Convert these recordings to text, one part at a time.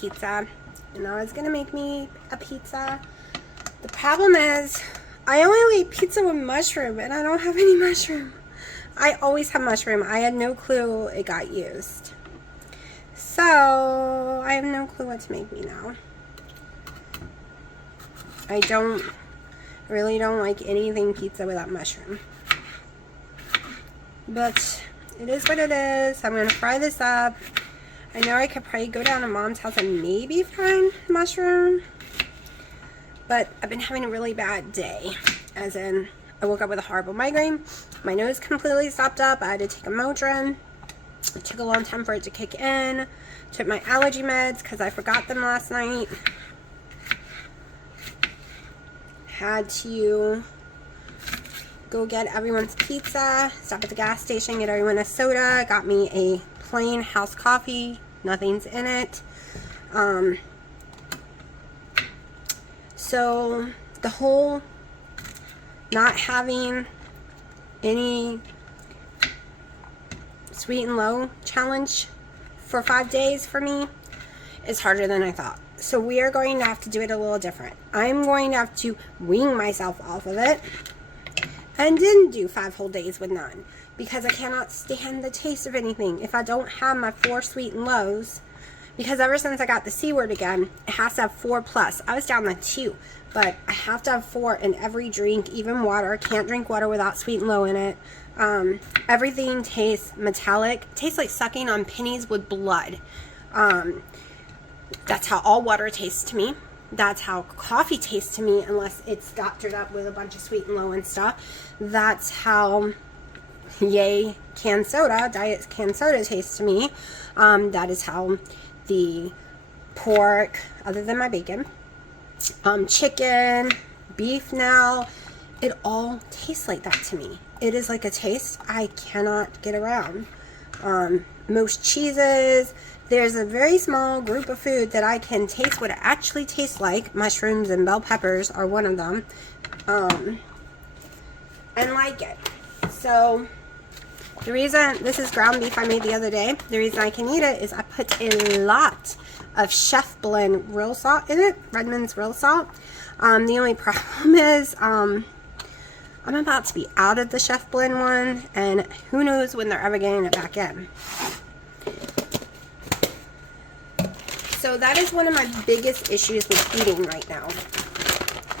pizza, and I was gonna make me a pizza. The problem is I only eat pizza with mushroom, and I don't have any mushroom. I always have mushroom. I had no clue it got used. So I have no clue what to make me now. I really don't like anything pizza without mushroom. But it is what it is. I'm going to fry this up. I know I could probably go down to Mom's house and maybe find mushroom. But I've been having a really bad day. As in, I woke up with a horrible migraine. My nose completely stopped up. I had to take a Motrin. It took a long time for it to kick in. Took my allergy meds because I forgot them last night. Had to go get everyone's pizza, stop at the gas station, get everyone a soda, got me a plain house coffee, nothing's in it. So the whole not having any sweet and low challenge for 5 days for me is harder than I thought. So we are going to have to do it a little different. I'm going to have to wean myself off of it and didn't do 5 whole days with none because I cannot stand the taste of anything if I don't have my 4 sweet and lows, because ever since I got the C word again, it has to have 4+. I was down to 2, but I have to have 4 in every drink, even water. Can't drink water without sweet and low in it. Everything tastes metallic. It tastes like sucking on pennies with blood. That's how all water tastes to me. That's how coffee tastes to me, unless it's doctored up with a bunch of sweet and low and stuff. That's how canned soda, diet canned soda tastes to me. That is how the pork, other than my bacon, chicken, beef now, it all tastes like that to me. It is like a taste I cannot get around. Most cheeses, there's a very small group of food that I can taste what it actually tastes like. Mushrooms and bell peppers are one of them. And like it. So the reason, this is ground beef I made the other day. The reason I can eat it is I put a lot of Chef Blend real salt in it. Redmond's real salt. The only problem is I'm about to be out of the Chef Blend one, and who knows when they're ever getting it back in. So that is one of my biggest issues with eating right now.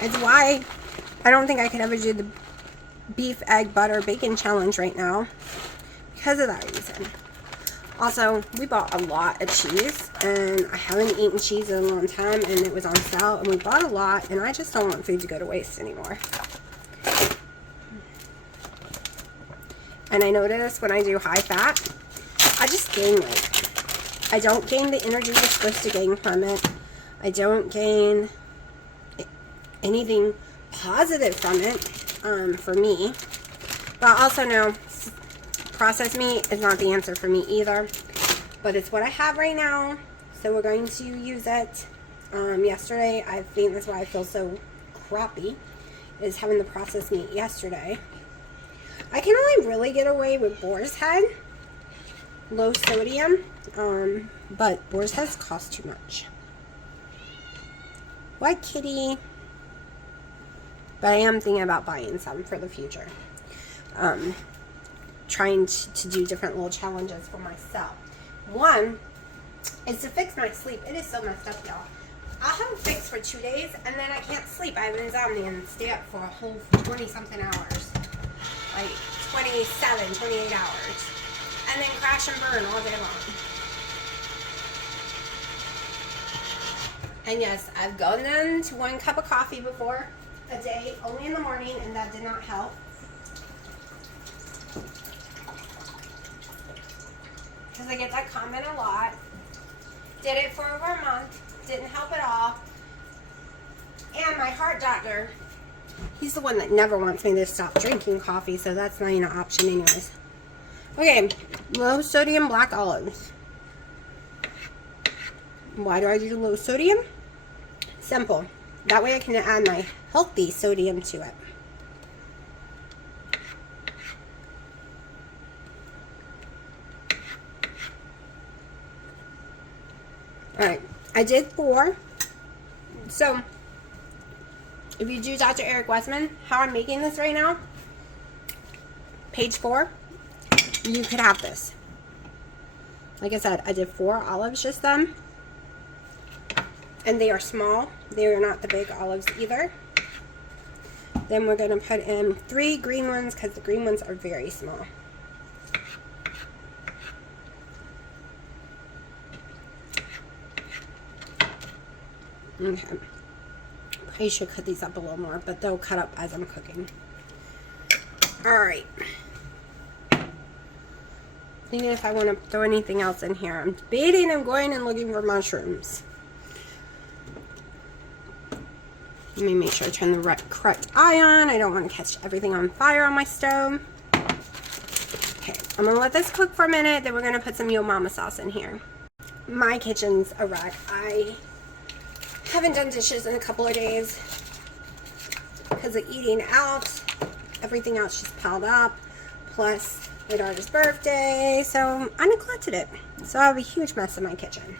It's why I don't think I could ever do the beef, egg, butter, bacon challenge right now, because of that reason. Also, we bought a lot of cheese, and I haven't eaten cheese in a long time, and it was on sale, and we bought a lot, and I just don't want food to go to waste anymore. And I notice when I do high fat, I just gain weight. I don't gain the energy you're supposed to gain from it. I don't gain anything positive from it, for me. But I also know processed meat is not the answer for me either. But it's what I have right now, so we're going to use it. Yesterday, I think that's why I feel so crappy, is having the processed meat yesterday. I can only really get away with boar's head, low sodium, but boar's heads cost too much. What, kitty? But I am thinking about buying some for the future. Trying to do different little challenges for myself. One is to fix my sleep. It is so messed up, y'all. I'll have it fixed for 2 days, and then I can't sleep. I have insomnia and stay up for a whole 20-something hours. Like 27, 28 hours. And then crash and burn all day long. And yes, I've gone down to 1 cup of coffee before a day, only in the morning, and that did not help. Because I get that comment a lot. Did it for over a month, didn't help at all. And my heart doctor, he's the one that never wants me to stop drinking coffee, so that's not even an option anyways. Okay, low sodium black olives. Why do I do low sodium? Simple. That way I can add my healthy sodium to it. Alright, I did 4. So, if you do Dr. Eric Westman, how I'm making this right now, page 4, you could have this. Like I said, I did 4 olives just then. And they are small. They are not the big olives either. Then we're going to put in 3 green ones because the green ones are very small. Okay. I should cut these up a little more, but they'll cut up as I'm cooking. Alright. Thinking if I want to throw anything else in here. I'm debating and going and looking for mushrooms. Let me make sure I turn the correct eye on. I don't want to catch everything on fire on my stove. Okay, I'm going to let this cook for a minute. Then we're going to put some Yo Mama sauce in here. My kitchen's a wreck. I haven't done dishes in a couple of days because of eating out. Everything else just piled up. Plus my daughter's birthday. So I neglected it. So I have a huge mess in my kitchen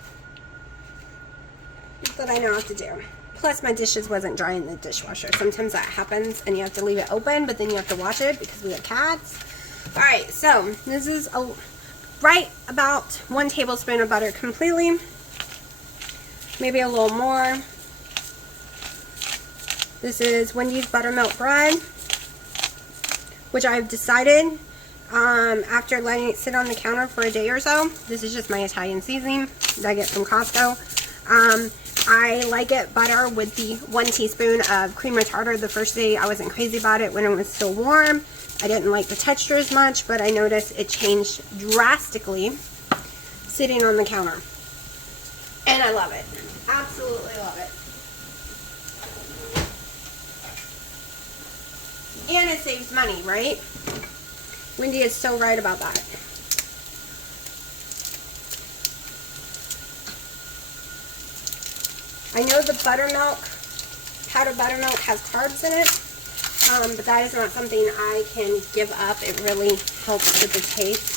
that I know what to do. Plus, my dishes wasn't dry in the dishwasher. Sometimes that happens, and you have to leave it open, but then you have to wash it because we have cats. Alright, so this is right about 1 tablespoon of butter completely. Maybe a little more. This is Wendy's buttermilk bread, which I've decided after letting it sit on the counter for a day or so. This is just my Italian seasoning that I get from Costco. I like it better with the 1 teaspoon of cream of tartar. The first day I wasn't crazy about it when it was still warm. I didn't like the texture as much, but I noticed it changed drastically sitting on the counter. And I love it. Absolutely love it. And it saves money, right? Wendy is so right about that. I know the buttermilk, powdered buttermilk has carbs in it, but that is not something I can give up. It really helps with the taste.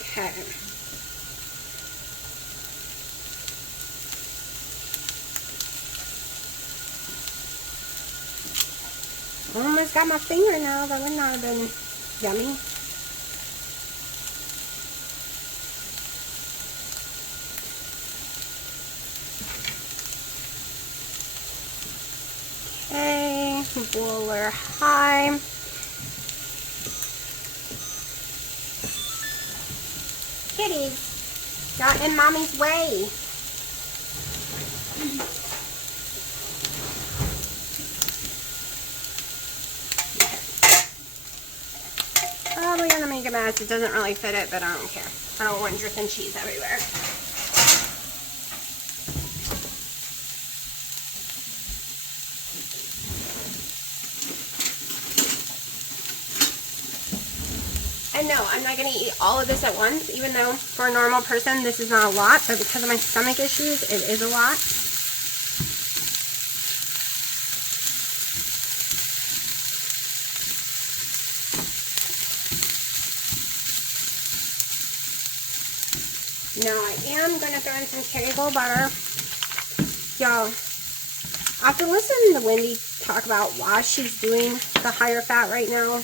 Okay. Almost got my finger now. That would not have been yummy. Okay, boiler high. Kitties, got in mommy's way. Probably gonna make a mess. It doesn't really fit it, but I don't care. I don't want dripping cheese everywhere. And no, I'm not going to eat all of this at once, even though for a normal person this is not a lot, but because of my stomach issues, it is a lot. Now I am going to throw in some Kerrygold butter. Y'all, after listening to Wendy talk about why she's doing the higher fat right now,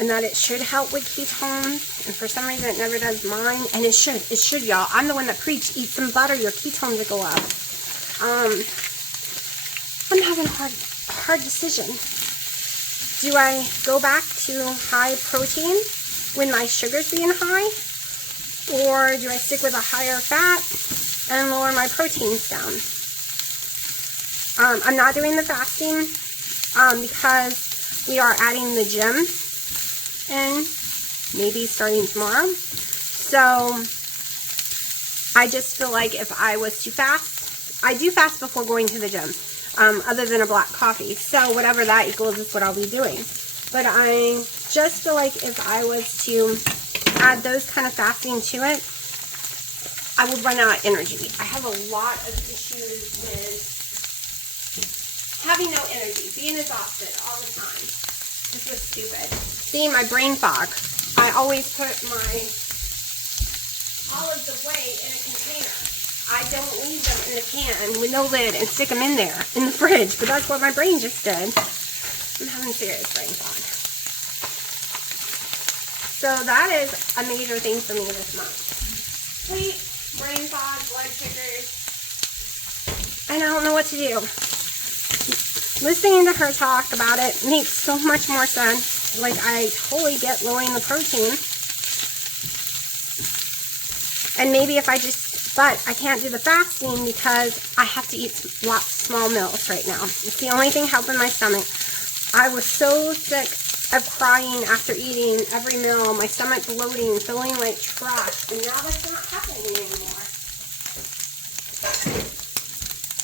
and that it should help with ketones, and for some reason it never does mine, and it should, y'all. I'm the one that preached, eat some butter, your ketones will go up. I'm having a hard decision. Do I go back to high protein when my sugar's being high, or do I stick with a higher fat and lower my proteins down? I'm not doing the fasting because we are adding the gym in, maybe starting tomorrow. So I just feel like if I was to fast, I do fast before going to the gym, other than a black coffee. So whatever that equals is what I'll be doing. But I just feel like if I was to add those kind of fasting to it, I would run out of energy. I have a lot of issues with having no energy, being exhausted all the time. This was stupid. See, my brain fog. I always put my olives away in a container. I don't leave them in the can with no lid and stick them in there in the fridge, but that's what my brain just did. I'm having serious brain fog. So that is a major thing for me this month. Sleep, brain fog, blood sugars, and I don't know what to do. Listening to her talk about it makes so much more sense. Like, I totally get lowering the protein. And maybe if I just, but I can't do the fasting because I have to eat lots of small meals right now. It's the only thing helping my stomach. I was so sick of crying after eating every meal, my stomach bloating, feeling like trash, and now that's not happening anymore.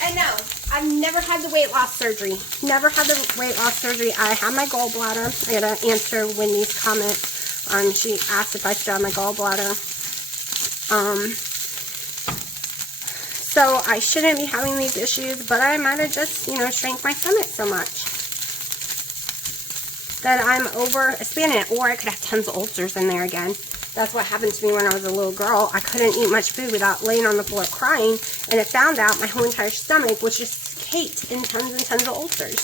And no, I've never had the weight loss surgery. Never had the weight loss surgery. I have my gallbladder. I gotta answer Wendy's comment. She asked if I still have my gallbladder. So I shouldn't be having these issues, but I might have just, shrank my stomach so much that I'm over expanding it, or I could have tons of ulcers in there again. That's what happened to me when I was a little girl. I couldn't eat much food without laying on the floor crying, and it found out my whole entire stomach was just caked in tons and tons of ulcers.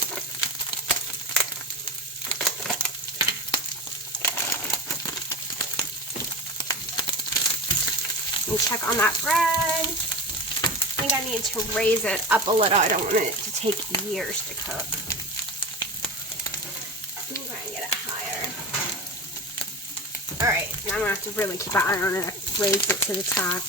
Let me check on that bread. I think I need to raise it up a little. I don't want it to take years to cook. I'm going to get it higher. Alright, now I'm going to have to really keep an eye on it. Raise it to the top.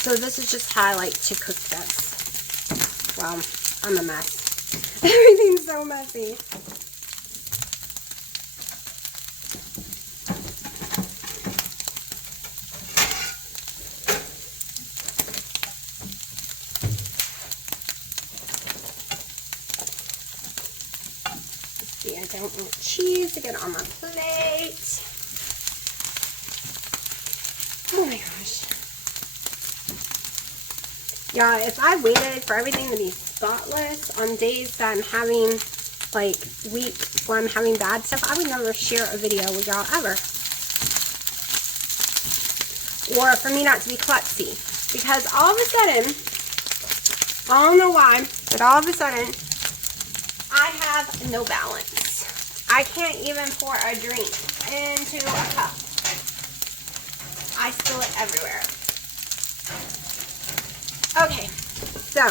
So this is just how I like to cook this. Well, I'm a mess. Everything's so messy. See, I don't want cheese to get on my plate. Oh my gosh. Yeah, if I waited for everything to be spotless on days that I'm having, like, weeks where I'm having bad stuff, I would never share a video with y'all ever. Or for me not to be klutzy. Because all of a sudden, I don't know why, but all of a sudden, I have no balance. I can't even pour a drink into a cup. I spill it everywhere. Okay, so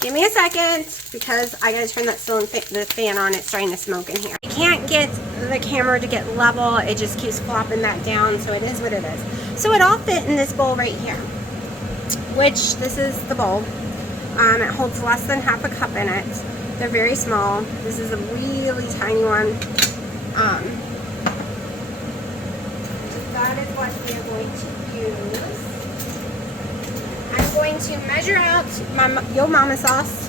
give me a second because I gotta turn that the fan on. It's starting to smoke in here. I can't get the camera to get level. It just keeps flopping that down, so it is what it is. So it all fit in this bowl right here, which this is the bowl. It holds less than half a cup in it. They're very small. This is a really tiny one. That is what we are going to use. I'm going to measure out my Yo Mama sauce.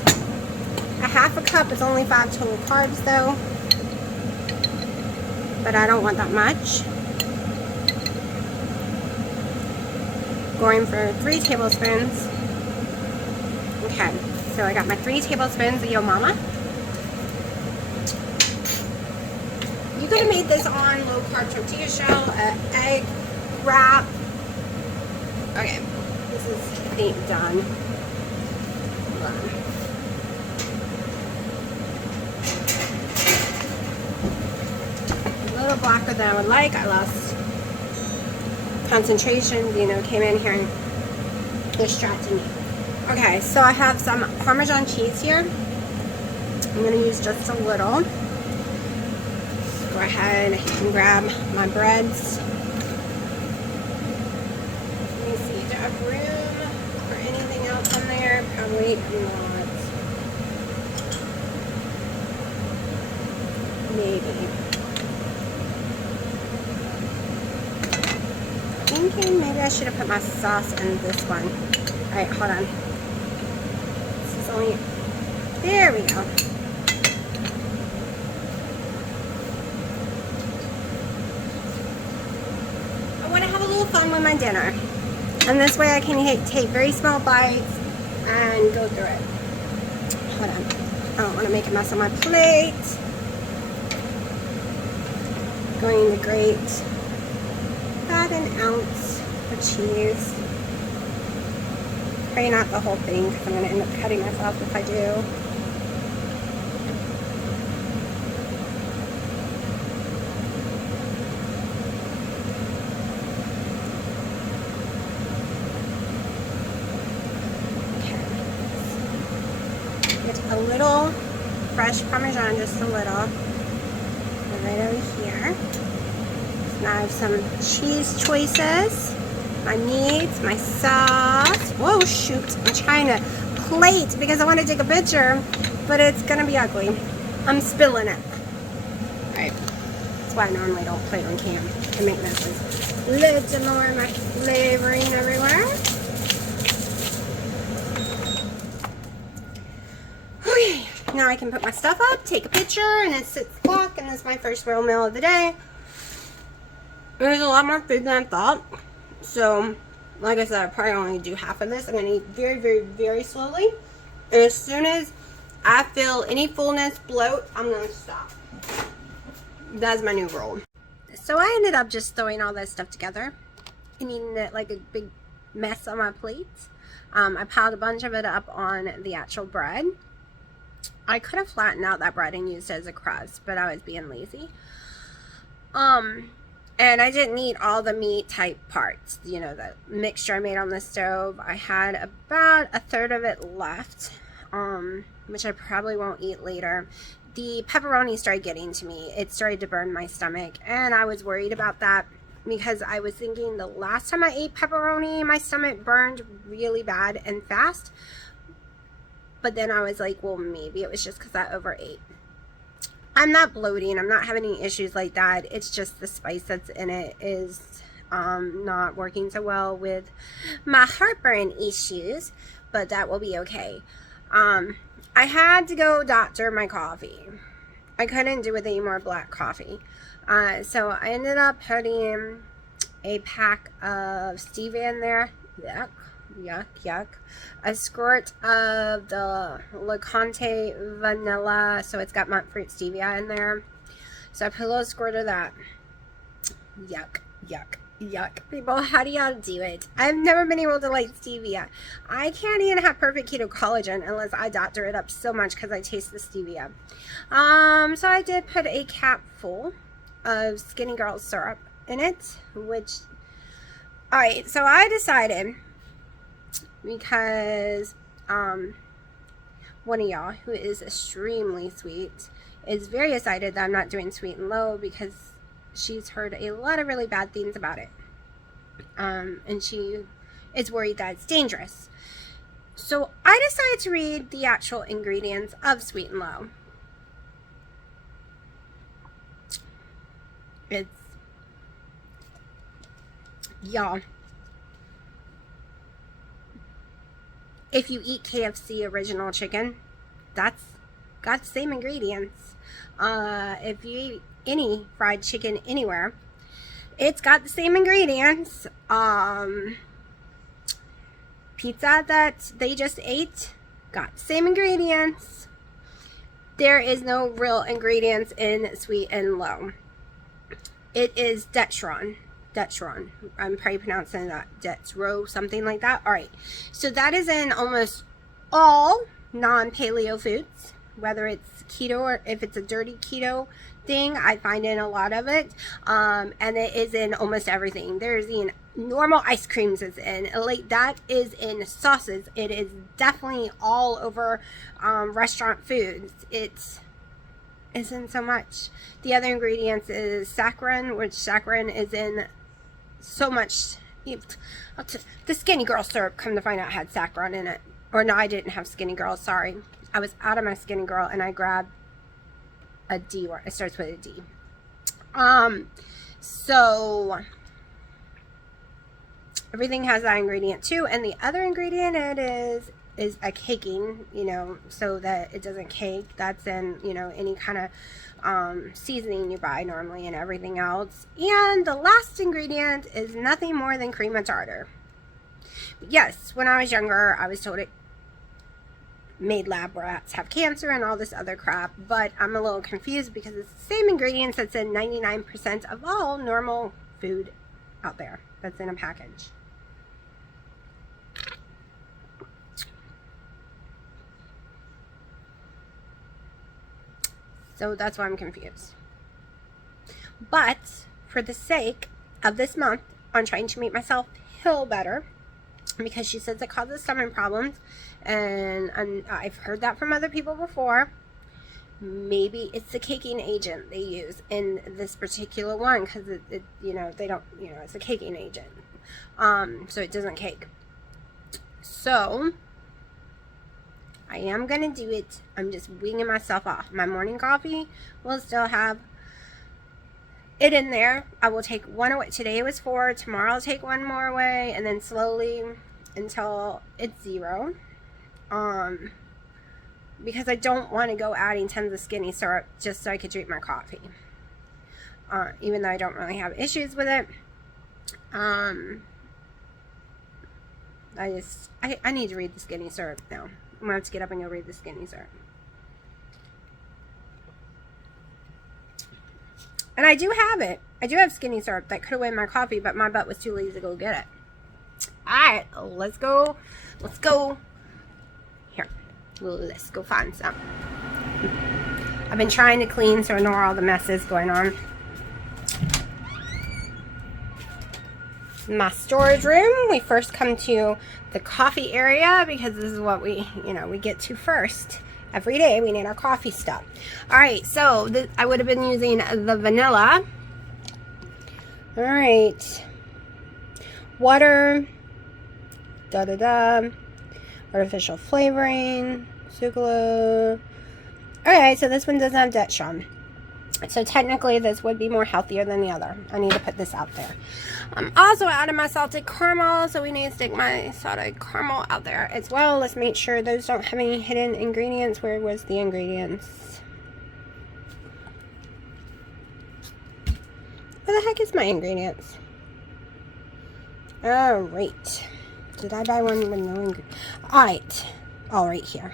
A half a cup is only 5 total carbs though, but I don't want that much. Going for 3 tablespoons. Okay, so I got my 3 tablespoons of Yo Mama. You could have made this on low carb tortilla shell, egg wrap. Okay, this is I think done. Hold on. A little blacker than I would like. I lost concentration. Came in here and distracted me. Okay, so I have some Parmesan cheese here. I'm going to use just a little. Go ahead and grab my breads. Let me see, do I have room for anything else on there? Probably not. Maybe. thinking maybe I should have put my sauce in this one. Alright, hold on. This is only... There we go. I want to have a little fun with my dinner. And this way I can take very small bites and go through it. Hold on. I don't want to make a mess on my plate. Going to grate about an ounce of cheese. Probably not the whole thing because I'm going to end up cutting myself if I do. A little fresh Parmesan, just a little, right over here. Now I have some cheese choices, my meats, my sauce. Whoa, shoot, I'm trying to plate because I want to take a picture, but it's gonna be ugly. I'm spilling it. Alright, that's why I normally don't plate on cam to make messes. Little more of my flavoring everywhere. Okay, now I can put my stuff up, take a picture, and it sits back, and it's my first real meal of the day. There's a lot more food than I thought. So, like I said, I probably only do half of this. I'm going to eat very, very, very slowly. And as soon as I feel any fullness, bloat, I'm going to stop. That's my new rule. So I ended up just throwing all that stuff together and eating it like a big mess on my plate. I piled a bunch of it up on the actual bread. I could have flattened out that bread and used it as a crust, but I was being lazy. And I didn't eat all the meat type parts, you know, the mixture I made on the stove. I had about a third of it left, which I probably won't eat later. The pepperoni started getting to me. It started to burn my stomach, and I was worried about that because I was thinking the last time I ate pepperoni, my stomach burned really bad and fast. But then I was like, well, maybe it was just because I overate. I'm not bloating. I'm not having any issues like that. It's just the spice that's in it is not working so well with my heartburn issues, but that will be okay. I had to go doctor my coffee. I couldn't do with any more black coffee. So I ended up putting a pack of stevia in there. Yuck, yuck, yuck. A squirt of the Le Conte vanilla, so it's got monk fruit stevia in there. So I put a little squirt of that. Yuck, yuck, yuck. People, how do y'all do it? I've never been able to like stevia. I can't even have perfect keto collagen unless I doctor it up so much because I taste the stevia. So I did put a cap full of Skinny Girl syrup in it, which, alright, so I decided, because one of y'all who is extremely sweet is very excited that I'm not doing sweet and low because she's heard a lot of really bad things about it, and she is worried that it's dangerous. So I decided to read the actual ingredients of sweet and low. It's, y'all, if you eat KFC original chicken, that's got the same ingredients. If you eat any fried chicken anywhere, it's got the same ingredients. Pizza that they just ate got the same ingredients. There is no real ingredients in sweet and low. It is Dextron. I'm probably pronouncing that Dextro, something like that. Alright, so that is in almost all non-paleo foods, whether it's keto or if it's a dirty keto thing, I find in a lot of it. And it is in almost everything. There's in normal ice creams, is in, like, that is in sauces. It is definitely all over restaurant foods. It isn't so much. The other ingredients is saccharin, which saccharin is in so much. The Skinny Girl syrup, come to find out, had saccharin in it. Or no, I didn't have Skinny Girl, sorry. I was out of my Skinny Girl and I grabbed a D, or it starts with a D. So everything has that ingredient too. And the other ingredient it is a caking, you know, so that it doesn't cake. That's in, you know, any kind of seasoning you buy normally and everything else. And the last ingredient is nothing more than cream of tartar. Yes, when I was younger, I was told it made lab rats have cancer and all this other crap, but I'm a little confused because it's the same ingredients that's in 99% of all normal food out there that's in a package. So that's why I'm confused. But for the sake of this month, I'm trying to make myself feel better, because she says it causes stomach problems, and I've heard that from other people before. Maybe it's the caking agent they use in this particular one, because it you know, they don't, you know, it's a caking agent, so it doesn't cake. So I am gonna do it. I'm just winging myself off. My morning coffee will still have it in there. I will take one away. Today it was 4. Tomorrow I'll take one more away, and then slowly until it's 0. Because I don't want to go adding tons of skinny syrup just so I could drink my coffee. Even though I don't really have issues with it. I need to read the skinny syrup now. I'm gonna have to get up and go read the skinny syrup. And I do have it. I do have skinny syrup that could have went in my coffee, but my butt was too lazy to go get it. Alright, let's go. Let's go. Here, let's go find some. I've been trying to clean so I know all the messes going on. My storage room. We first come to the coffee area because this is what we get to first. Every day we need our coffee stuff. Alright, so I would have been using the vanilla. Alright. Water. Artificial flavoring. Sucralose. Alright, so this one doesn't have dextran. So technically this would be more healthier than the other. I need to put this out there. I'm also adding my salted caramel, so we need to stick my salted caramel out there as well. Let's make sure those don't have any hidden ingredients. Where was the ingredients? Where the heck is my ingredients? Alright. Did I buy one with no ingredients? Alright. All right here.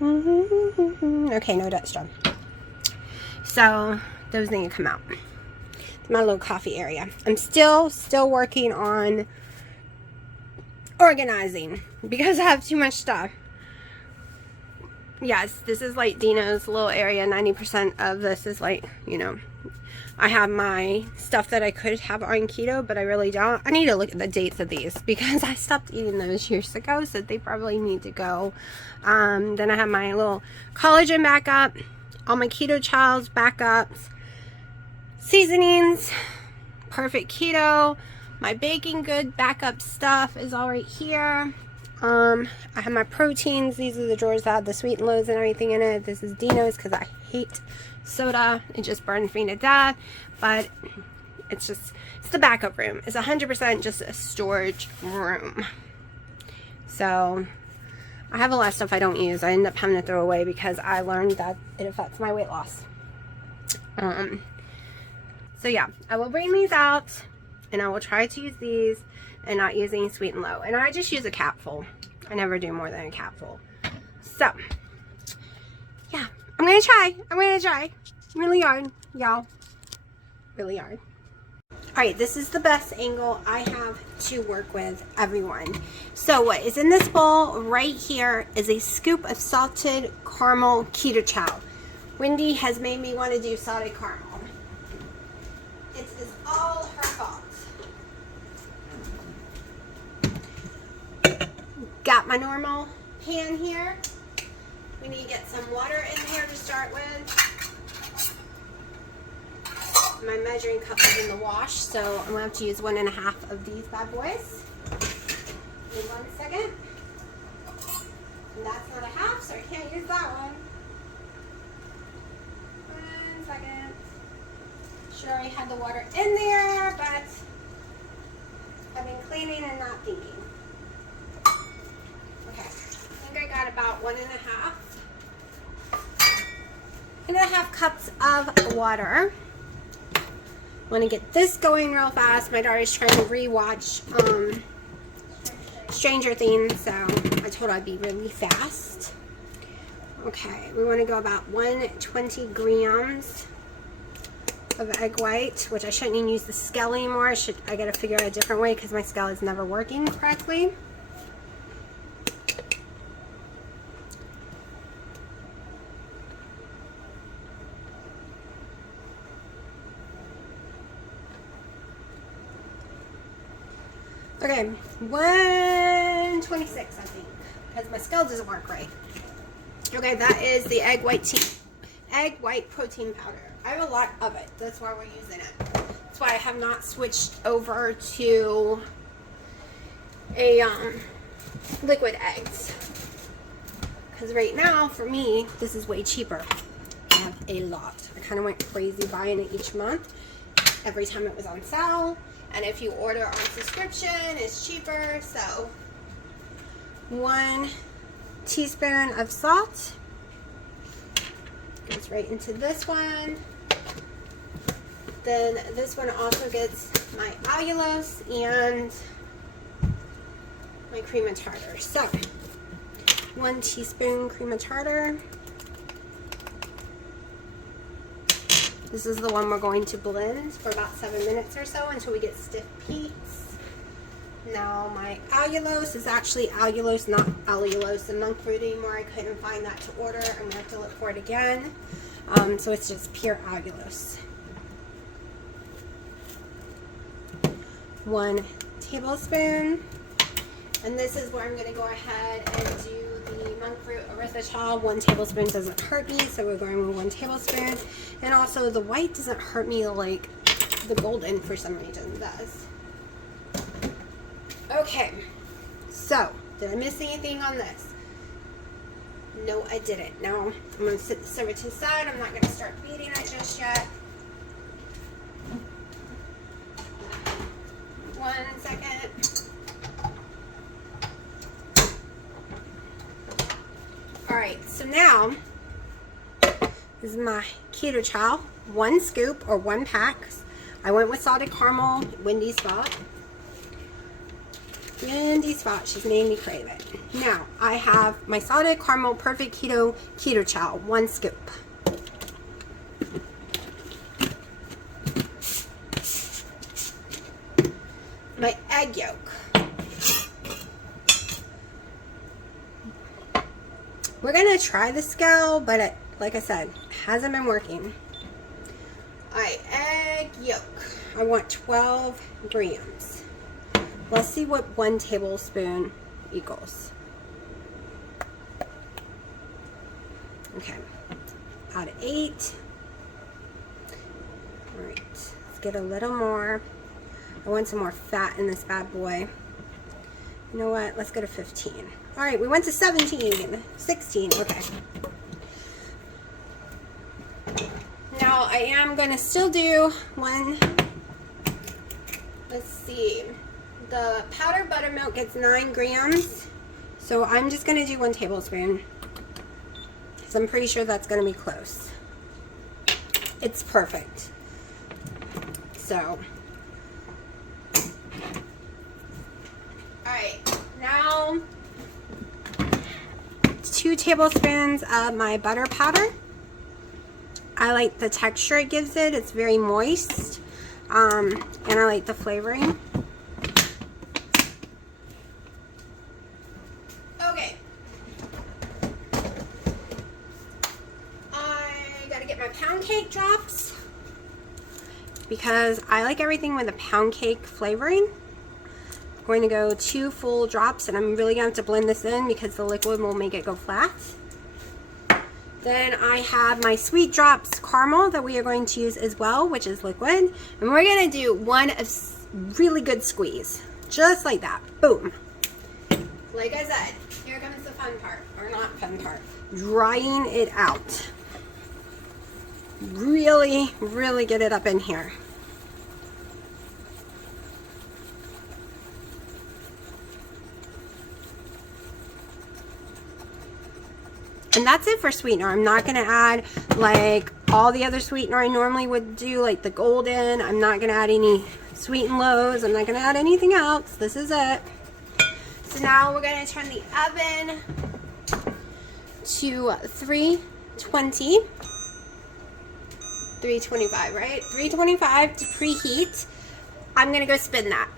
Okay, no dextran. So those need to come out. My little coffee area. I'm still working on organizing because I have too much stuff. Yes, this is like Dino's little area. 90% of this is like, you know, I have my stuff that I could have on keto, but I really don't. I need to look at the dates of these because I stopped eating those years ago, so they probably need to go. Then I have my little collagen backup, all my keto child's backups, seasonings, perfect keto, my baking good backup stuff is all right here. I have my proteins. These are the drawers that have the sweet and lows and everything in it. This is Dino's because I hate soda. It just burns me to death. But it's the backup room. It's 100% just a storage room. So I have a lot of stuff I don't use. I end up having to throw away because I learned that it affects my weight loss. So yeah, I will bring these out and I will try to use these and not use any sweet and low. And I just use a capful. I never do more than a capful. So yeah, I'm gonna try. Really hard, y'all. Really hard. Alright, this is the best angle I have to work with, everyone. So what is in this bowl right here is a scoop of salted caramel keto chow. Wendy has made me want to do salted caramel. It is all her fault. Got my normal pan here. We need to get some water in here to start with. My measuring cup is in the wash, so I'm going to have to use 1.5 of these bad boys. In 1 second. And that's not a half, so I can't use that one. 1 second. Should already have the water in there, but I've been cleaning and not thinking. Okay, I think I got about 1.5 cups of water. I want to get this going real fast. My daughter's trying to rewatch Stranger Things, so I told her I'd be really fast. Okay, we want to go about 120 grams of egg white, which I shouldn't even use the scale anymore. I gotta figure out a different way because my scale is never working correctly. Okay, 126 I think, because my scale doesn't work right. Okay, that is the egg white protein powder. I have a lot of it. That's why we're using it. That's why I have not switched over to a liquid eggs. Because right now, for me, this is way cheaper. I have a lot. I kind of went crazy buying it each month. Every time it was on sale. And if you order on subscription, it's cheaper. So, 1 teaspoon of salt goes right into this one. Then this one also gets my allulose and my cream of tartar. So, 1 teaspoon cream of tartar. This is the one we're going to blend for about 7 minutes or so until we get stiff peaks. Now my allulose is actually allulose, not allulose and monk fruit anymore. I couldn't find that to order. I'm gonna have to look for it again. So it's just pure allulose. 1 tablespoon. And this is where I'm gonna go ahead and do the monk fruit erythritol. 1 tablespoon doesn't hurt me, so we're going with 1 tablespoon. And also the white doesn't hurt me like the golden for some reason does. Okay, so did I miss anything on this? No, I didn't. Now I'm going to serve it to the side. I'm not going to start beating it just yet. 1 second. Alright, so now this is my keto chow. 1 scoop or 1 pack. I went with salted caramel, Wendy's Spot. Wendy's Spot, she's made me crave it. Now, I have my salted caramel perfect keto chow, 1 scoop. My egg yolk. We're gonna try the scale, but it, like I said, hasn't been working. Alright, egg yolk. I want 12 grams. Let's see what 1 tablespoon equals. Okay, out of 8. Alright, let's get a little more. I want some more fat in this bad boy. You know what? Let's go to 15. Alright, we went to 17. 16, okay. Now, I am going to still do 1. Let's see. The powdered buttermilk gets 9 grams. So, I'm just going to do 1 tablespoon. Because I'm pretty sure that's going to be close. It's perfect. So. Alright, now 2 tablespoons of my butter powder. I like the texture it gives it. It's very moist. And I like the flavoring. Okay. I gotta get my pound cake drops. Because I like everything with a pound cake flavoring. I'm going to go 2 full drops, and I'm really going to have to blend this in because the liquid will make it go flat. Then I have my sweet drops caramel that we are going to use as well, which is liquid. And we're going to do 1 really good squeeze. Just like that. Boom. Like I said, here comes the fun part. Or not fun part. Drying it out. Really, really get it up in here. And that's it for sweetener. I'm not going to add like all the other sweetener I normally would do, like the golden. I'm not going to add any sweet and lows. I'm not going to add anything else. This is it. So now we're going to turn the oven to 320. 325, right? 325 to preheat. I'm going to go spin that.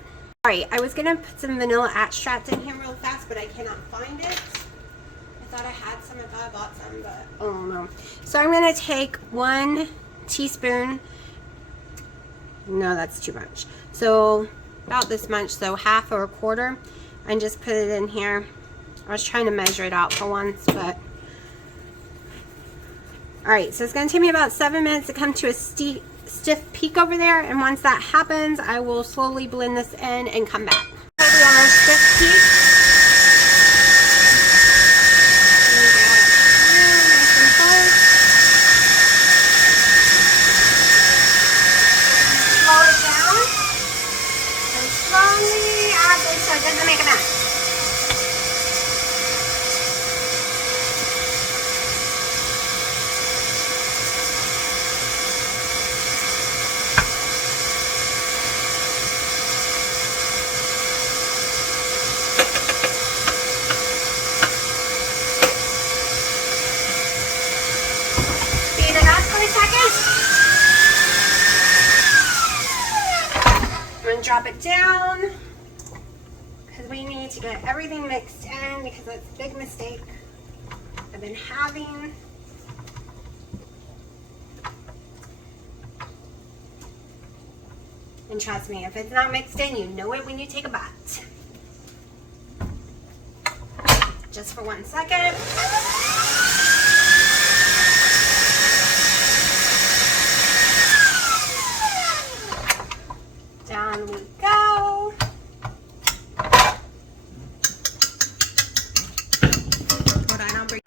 All right, I was going to put some vanilla extract in here real fast, but I cannot find it. I thought I had some. I thought I bought some, but oh no. So I'm going to take 1 teaspoon. No, that's too much. So about this much, so half or a quarter, and just put it in here. I was trying to measure it out for once, but all right, so it's going to take me about 7 minutes to come to a stiff peak over there, and once that happens, I will slowly blend this in and come back. Totally on our stiff peak. Slow it down and slowly add this so it doesn't make a mess. Drop it down because we need to get everything mixed in, because that's a big mistake I've been having. And trust me, if it's not mixed in, you know it when you take a bite. Just for 1 second. Down we go.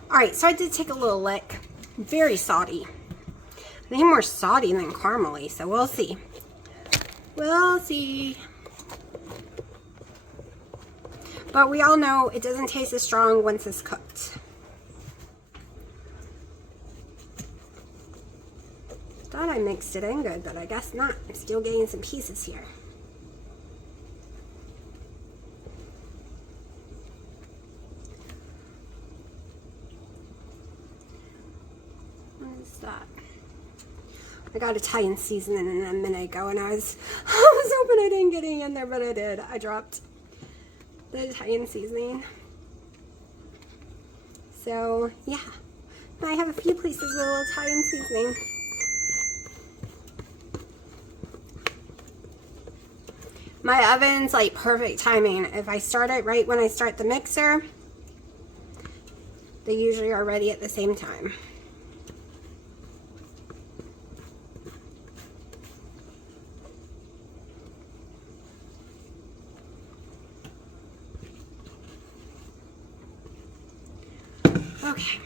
Alright, so I did take a little lick. Very salty. I think more salty than caramely, so we'll see. We'll see. But we all know it doesn't taste as strong once it's cooked. Thought I mixed it in good, but I guess not. I'm still getting some pieces here. What is that? I got Italian seasoning in a minute ago, and I was hoping I didn't get any in there, but I did. I dropped the Italian seasoning. So yeah, I have a few places with a little Italian seasoning. My oven's like perfect timing. If I start it right when I start the mixer, they usually are ready at the same time. Okay.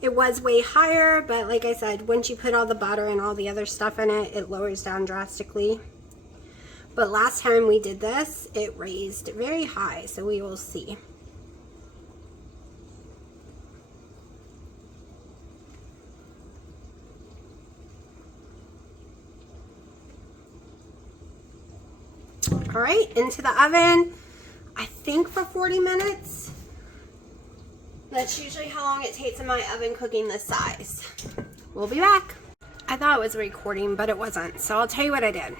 It was way higher, but like I said, once you put all the butter and all the other stuff in it, it lowers down drastically. But last time we did this, it raised very high, so we will see. All right, into the oven, I think for 40 minutes. That's usually how long it takes in my oven cooking this size. We'll be back. I thought it was recording, but it wasn't, so I'll tell you what I did.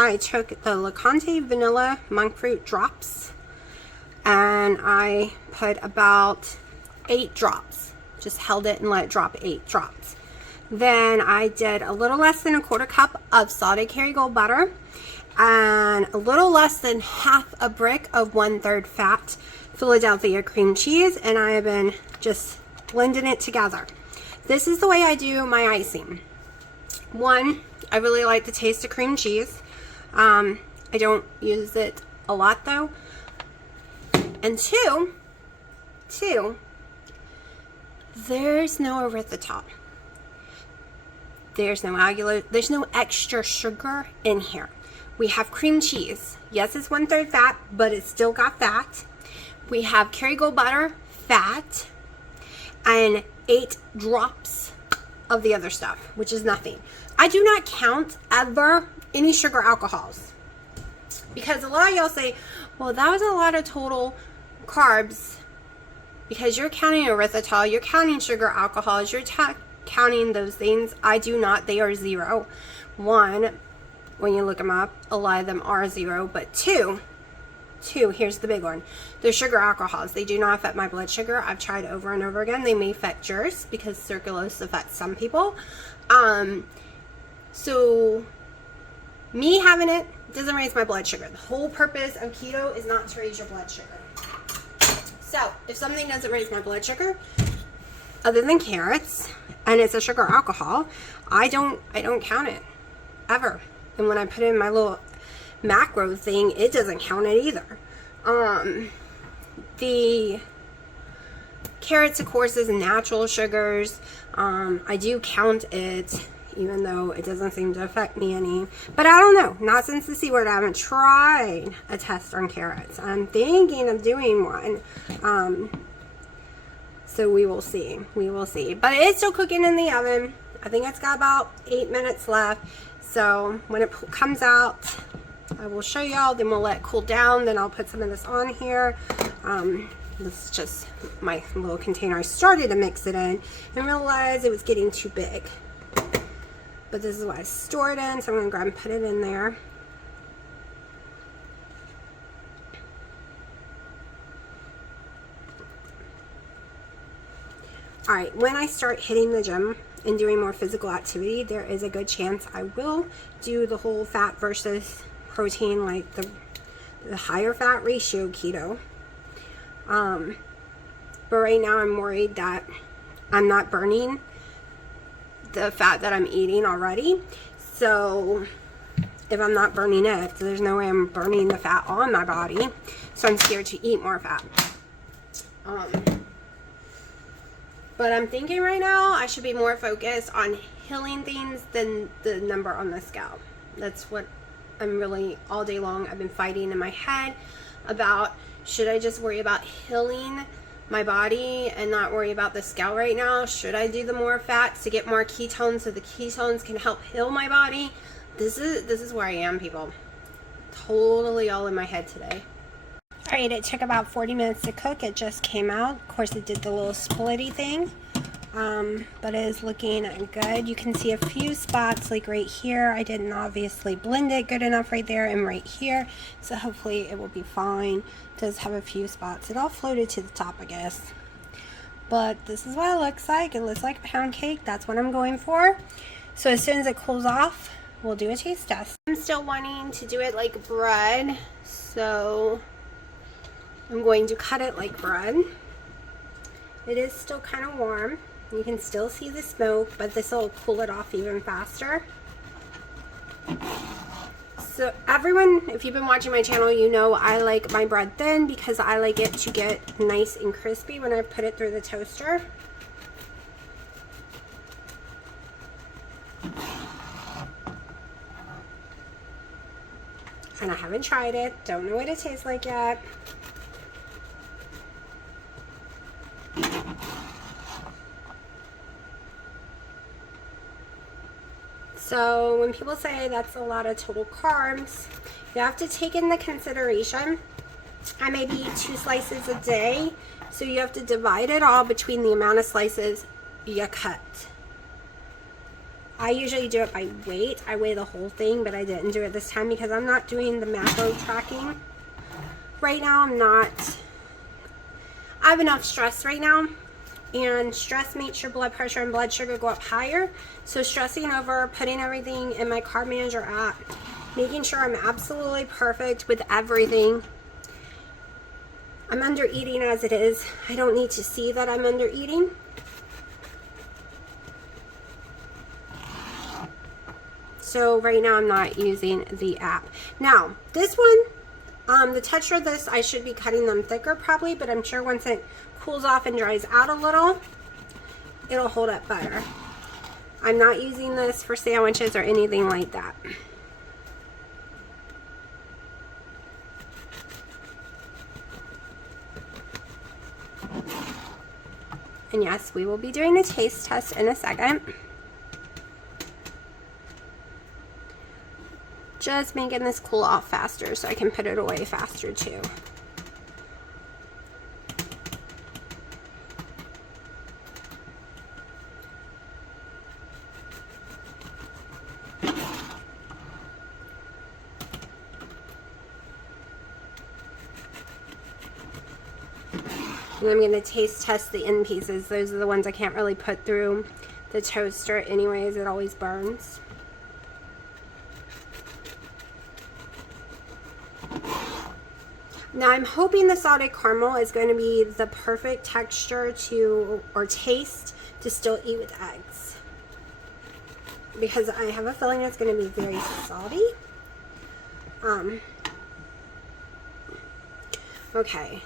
I took the Licante Vanilla Monk Fruit drops, and I put about 8 drops. Just held it and let it drop 8 drops. Then I did a little less than a quarter cup of salted Kerrygold butter, and a little less than half a brick of 1/3 fat Philadelphia cream cheese, and I have been just blending it together. This is the way I do my icing. 1, I really like the taste of cream cheese. I don't use it a lot though. And two, there's no erythritol. There's no allulose. There's no extra sugar in here. We have cream cheese. Yes, it's 1/3 fat, but it's still got fat. We have Kerrygold butter, fat, and 8 drops of the other stuff, which is nothing. I do not count ever any sugar alcohols, because a lot of y'all say, well, that was a lot of total carbs, because you're counting erythritol, you're counting sugar alcohols, you're counting those things. I do not. They are 0. 1, when you look them up, a lot of them are 0, but 2, here's the big one. They're sugar alcohols. They do not affect my blood sugar. I've tried over and over again. They may affect yours because sucralose affects some people. So me having it doesn't raise my blood sugar. The whole purpose of keto is not to raise your blood sugar. So if something doesn't raise my blood sugar, other than carrots, and it's a sugar alcohol, I don't count it ever. And when I put in my little macro thing, it doesn't count it either. The carrots, of course, is natural sugars. I do count it, even though it doesn't seem to affect me any. But I don't know. Not since the C word. I haven't tried a test on carrots. I'm thinking of doing one. So we will see. We will see. But it's still cooking in the oven. I think it's got about 8 minutes left. So when it comes out, I will show y'all. Then we'll let it cool down. Then I'll put some of this on here. This is just my little container. I started to mix it in and realized it was getting too big. But this is what I stored in, so I'm going to grab and put it in there. Alright, when I start hitting the gym and doing more physical activity, there is a good chance I will do the whole fat versus protein, like the higher fat ratio keto. But right now I'm worried that I'm not burning the fat that I'm eating already. So if I'm not burning it, there's no way I'm burning the fat on my body. So I'm scared to eat more fat. But I'm thinking right now I should be more focused on healing things than the number on the scale. That's what I'm really, all day long, I've been fighting in my head about, should I just worry about healing my body and not worry about the scale right now? Should I do the more fats to get more ketones so the ketones can help heal my body? This is where I am, people. Totally all in my head today. Alright, it took about 40 minutes to cook. It just came out. Of course, it did the little splitty thing. But it is looking good. You can see a few spots like right here. I didn't obviously blend it good enough right there and right here. So hopefully it will be fine. It does have a few spots. It all floated to the top, I guess. But this is what it looks like. It looks like a pound cake. That's what I'm going for. So as soon as it cools off, we'll do a taste test. I'm still wanting to do it like bread. So I'm going to cut it like bread. It is still kind of warm. You can still see the smoke, but this will cool it off even faster. So everyone, if you've been watching my channel, you know I like my bread thin because I like it to get nice and crispy when I put it through the toaster. And I haven't tried it. Don't know what it tastes like yet. So when people say that's a lot of total carbs, you have to take into consideration I maybe eat 2 slices a day, so you have to divide it all between the amount of slices you cut. I usually do it by weight. I weigh the whole thing, but I didn't do it this time because I'm not doing the macro tracking. Right now I have enough stress right now, and stress makes your blood pressure and blood sugar go up higher. So stressing over putting everything in my carb manager app, making sure I'm absolutely perfect with everything. I'm under eating as it is. I don't need to see that I'm under eating. So right now I'm not using the app. Now this one, the texture of this, I should be cutting them thicker probably, but I'm sure once it cools off and dries out a little, it'll hold up better. I'm not using this for sandwiches or anything like that. And yes, we will be doing a taste test in a second. Just making this cool off faster so I can put it away faster too. And I'm going to taste test the end pieces. Those are the ones I can't really put through the toaster anyways. It always burns. Now I'm hoping the salted caramel is going to be the perfect texture to, or taste, to still eat with eggs. Because I have a feeling it's going to be very salty. Okay.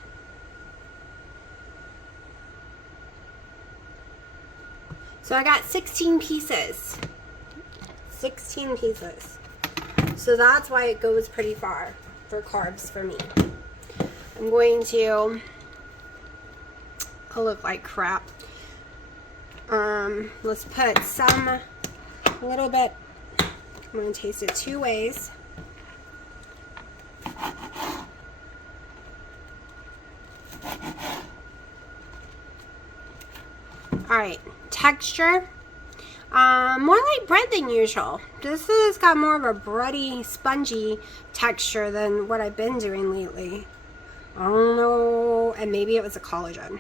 So I got 16 pieces. 16 pieces. So that's why it goes pretty far for carbs for me. I'm going to, I look like crap. Let's put some, a little bit, I'm going to taste it 2 ways. Alright, texture, more like bread than usual. This has got more of a bready, spongy texture than what I've been doing lately. I don't know, and maybe it was a collagen.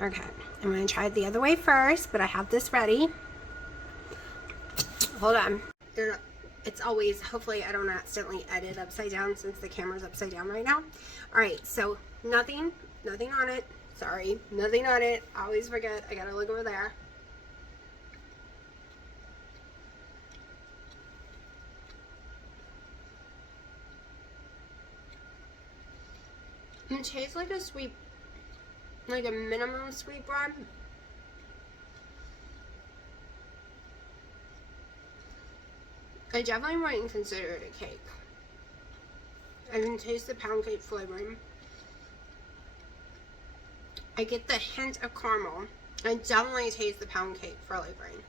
Okay, I'm going to try it the other way first, but I have this ready. Hold on. It's always, hopefully I don't accidentally edit upside down since the camera's upside down right now. Alright, so nothing on it. Sorry, nothing on it. I always forget. I gotta look over there. It tastes like a sweet, like a minimum sweet bread. I definitely wouldn't consider it a cake. I can taste the pound cake flavoring. I get the hint of caramel. I definitely taste the pound cake flavoring.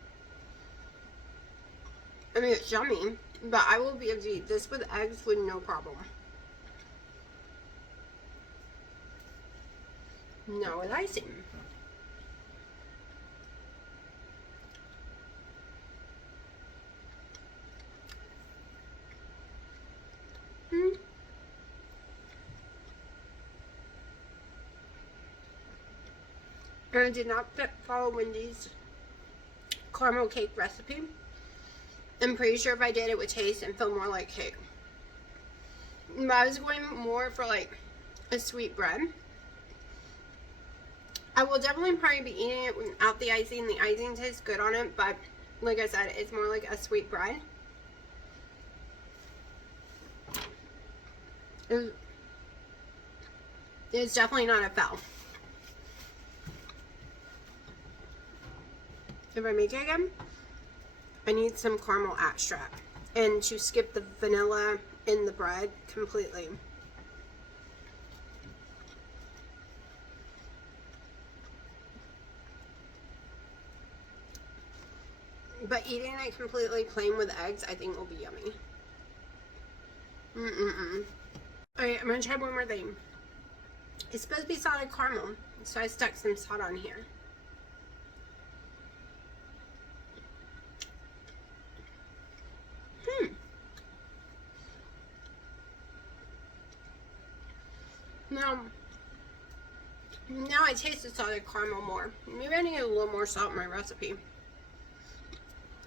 I mean, it's yummy, but I will be able to eat this with eggs with no problem. No with icing. And I did not follow Wendy's caramel cake recipe. I'm pretty sure if I did, it would taste and feel more like cake. But I was going more for like a sweet bread. I will definitely probably be eating it without the icing. The icing tastes good on it, but like I said, it's more like a sweet bread. It's definitely not a fail. If I make it again, I need some caramel extract and to skip the vanilla in the bread completely. But eating it completely plain with eggs, I think will be yummy. Alright, I'm going to try one more thing. It's supposed to be salted caramel, so I stuck some salt on here. Now I taste the salted caramel more. Maybe I need a little more salt in my recipe.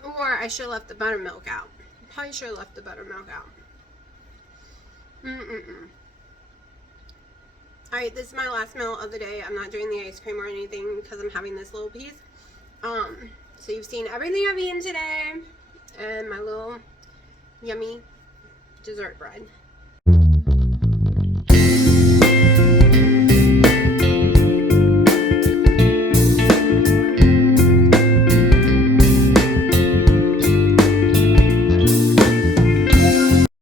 Or I should have left the buttermilk out. Probably should have left the buttermilk out. Alright, this is my last meal of the day. I'm not doing the ice cream or anything because I'm having this little piece. So you've seen everything I've eaten today and my little yummy dessert bread.